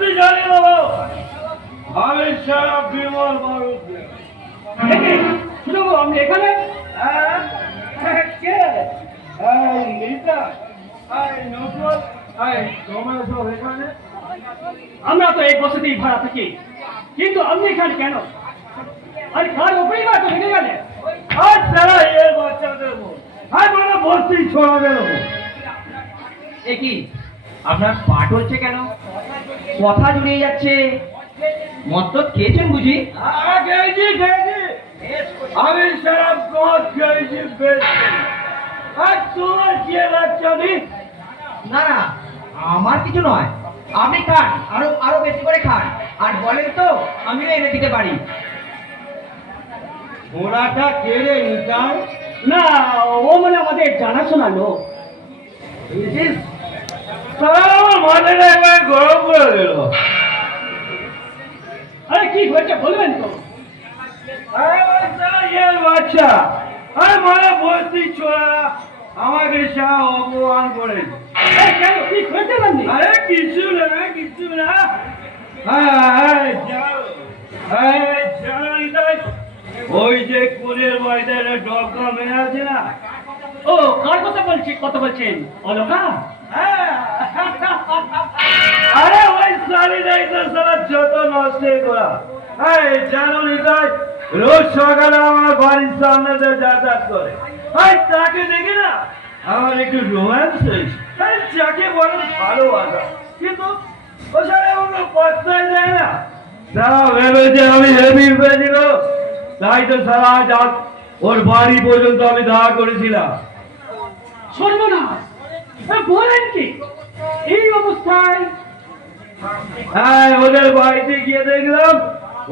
শক্তিশালী হবো। আমি সারা বিমল বারুদ। শুনবো আপনি এখানে? কে? লিটা, নকুল, তোমরা সব এখানে? আমরা তো এই বসতিই ভাড়া থাকি, কিন্তু আপনি এখানে কেন? আর কার উপরেই বা তো ভেঙে গেলে? আর তারা এর বাচ্চাদের মানে বস্তি ছোড়া গেল। এ কি আপনার পাঠ হচ্ছে কেন? কথা জুড়িয়ে যাচ্ছে। মদ খেয়েছেন বুঝি? খেয়েছি খেয়েছি, আমি সারা মদ খেয়েছি বেশি। আর তোমার কি বাচ্চা নেই? না না, আমার কিছু নয়। আপনি খান, আরো আরো বেশি করে খান, আর বলেন তো আমিও এনে দিতে পারি। ঘোড়াটা কেড়ে নিতাম না, ও মানে আমাদের জানাশোনা লোক। মাথাটা একবার গরম করে দিল। আরে কি হয়েছে বলবেন তো? বাচ্চা আর মানে বস্তি ছোড়া আমাকে সা অপমান করে। কেন কি হয়েছে আপনি? আরে কিছু না কিছু না। ওই যে কুলের ময়দানে ডগা মেয়ে আছে না? ও কার কথা বলছেন? অলকা? আরে ওই শালিটাই তো সারা যত নষ্ট করা। জানো নিতাই, রোজ সকালে আমার বাড়ির সামনে দিয়ে যাতায়াত করে। তাকে দেখি না আমার একটু রোম্যান্স হয়েছে। যাকে বলে ভালোবাসা, কিন্তু ও সারা আমাকে পাত্তাই দেয় না। সারা ভেবেছে আমি হেভি পেয়েছিল, তাই তো সারা রাত ওর বাড়ি পর্যন্ত আমি দাঁড়া করেছিলাম। সর্বনাশ! বলেন কি এই অবস্থায়? ওদের বাড়িতে গিয়ে দেখলাম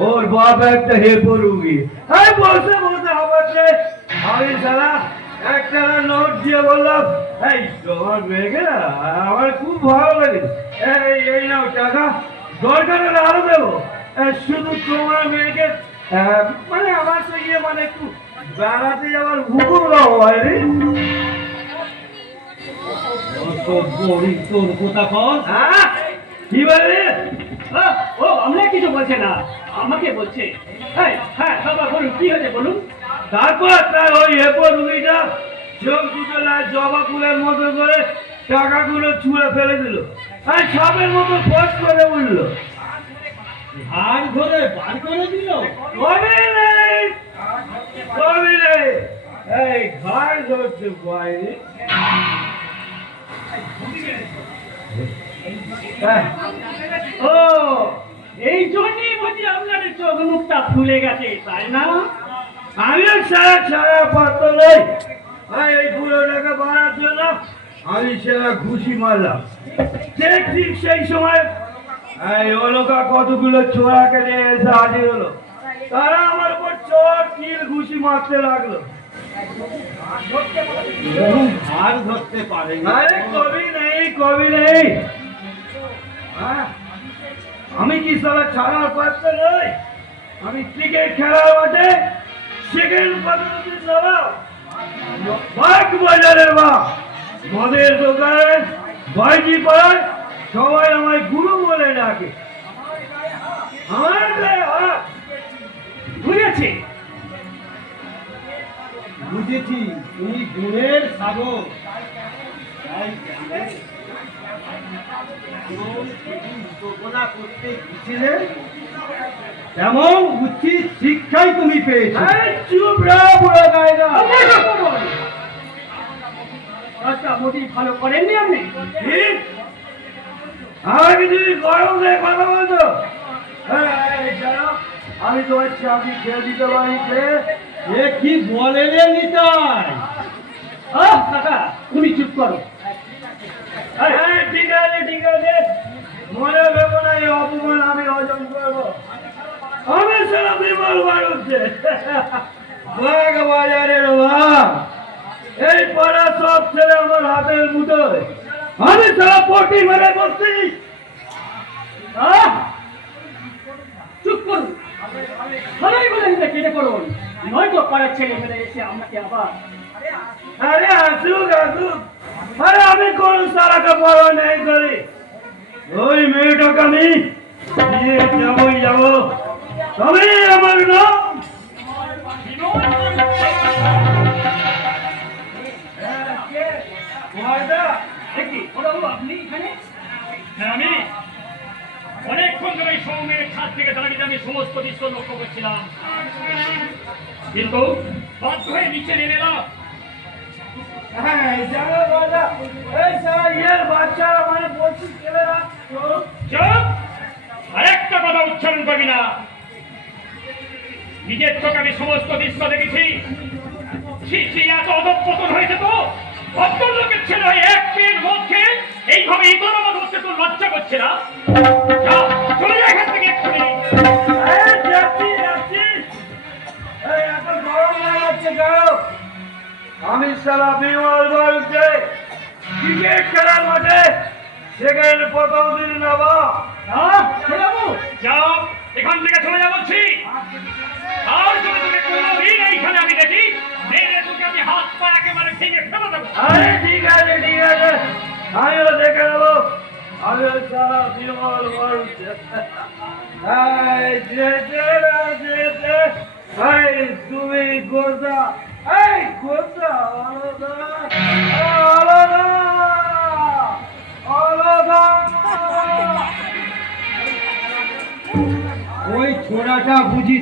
ওর বাপ একটা হেপো রুগী। বসে বসে হাবাচ্ছে। আমি সারা একটা নোট দিয়ে বললাম, তোমার মেয়েকে না আমার খুব ভালো লাগে, এই নাও টাকা, দরকার হলে আরো দেবো। শুধু তোমার মেয়েকে মানে আমার তো গিয়ে মানে একটু বেড়াতে যাওয়ার হুকুম দাও বাইরে। তোর কথা কর। কি বলে? ও আমরা কিছু বলছে না, আমাকে বলছে। হ্যাঁ বাবা বলুন, কি হয়েছে বলুন। তারপর তার ওই এরপর রুগীটা চোখ দুটো জবা ফুলের মতো করে টাকাগুলো ছুঁড়ে ফেলে দিল, আর সাপের মতো ফট করে উঠলো। আর ঘরে বার করে দিল। কবি নেই, এই ঘাড় ধরছে বাইরে। ও এই জন্যই বুঝি আপনাদের চোখ মুখটা ফুলে গেছে, তাই না? আমিও সারা পাত্র নেই। এই পুরো টাকা বাড়ার জন্য আমি সেরা ঘুষি মারলাম। ঠিক সেই সময় অলকা কতগুলো ছোড়াকে নিয়ে এসে হাজির হলো। তারা আমার উপর চোর কিল ঘুষি মারতে লাগলো। আর ধরতে পারে আরে কবি নেই। আমি কি সারা ছাড়ার পাত্র নই? আমি ক্রিকেট খেলার মাঠে সেকেন্ড পদ্ধতি চালাও। বাঘ বাজারের বা মদের দোকানে বাইজি পাড়ায় সবাই আমায় গুরু বলে ডাকে। আমার বুঝেছি তুমি গুণের সাগর। করতে গেছিলে তেমন উচিত শিক্ষাই তুমি পেয়েছো। চুপ রাও বুড়ো গায়না। কাজটা মোটেই ভালো করেননি আপনি। আমাকে যদি গরম দিয়ে কথা বলতো, আমি তোমার চাকরি খেয়ে দিতে পারিতে। এ কি বলে রে নিতাই? কাকা তুমি চুপ করো। ঠিক আছে, মনে ভেবো না এই অপমান আমি হজম করবো। আমি সারা বিমল বাড়ুচ্ছে বাঘ বাজারের বাঘ। এই পাড়া সব ছেলে আমার হাতের মুঠোয়। আমি সারা পটি মেরে বসছি। চুপ করুন, ভালোই বলে নিতে কেটে পড়ুন, নয়তো পাড়ার ছেলে মেলে এসে আমাকে আবার। আরে আসুক। আরে আমি কোন সারাকে বড় নেই করি। ওই মেয়েটাকে আমি বিয়ে যাবই যাব, তবে আমার নাম ময়দা। দেখি ওরা হলো আপনি এখানে? হ্যাঁ, আমি অনেকক্ষণ ধরে এই সৌমের ছাদ থেকে দাঁড়িয়ে আমি সমস্ত দৃশ্য লক্ষ্য করছিলাম, কিন্তু বাধ্য হয়ে নিচে নেমে এলাম। হ্যাঁ জানো ময়দা, এই সারা ইয়ের বাচ্চারা মানে বলছি ছেলেরা চুপ! আরেকটা কথা উচ্চারণ করবি না। নিজের চোখে আমি সমস্ত দৃশ্য দেখেছি। এত অধঃপতন হয়েছে তো ভদ্রলোকের ছেলে হয়ে এক মেয়ের মধ্যে এইভাবে ইতরবাদ হচ্ছে, তো লজ্জা করছে না? যা, চলে যা এখান থেকে এক্ষুনি। যাচ্ছি যাচ্ছি। এই এত গরম লাগাচ্ছে কেন? আমি সারা বিমল বলছে ক্রিকেট খেলার মাঠে সেখানে প্রথম দিন নেবা। হ্যাঁ ছেলেবাবু, যাও, এখান থেকে চলে যা বলছি। আর যদি তোকে কোনোদিন এইখানে আমি দেখি, মেরে তোকে আমি হাত পা একেবারে ভেঙে ফেলে দেবো। আরে ঠিক আছে ঠিক আছে, আমিও দেখে নেবো। আমিও সারা বিমল বলছে যেতে না যেতে। এই তুমি গোদা, এই গোদা আলাদা আলাদা আলাদা। ওই ছোড়াটা বুঝি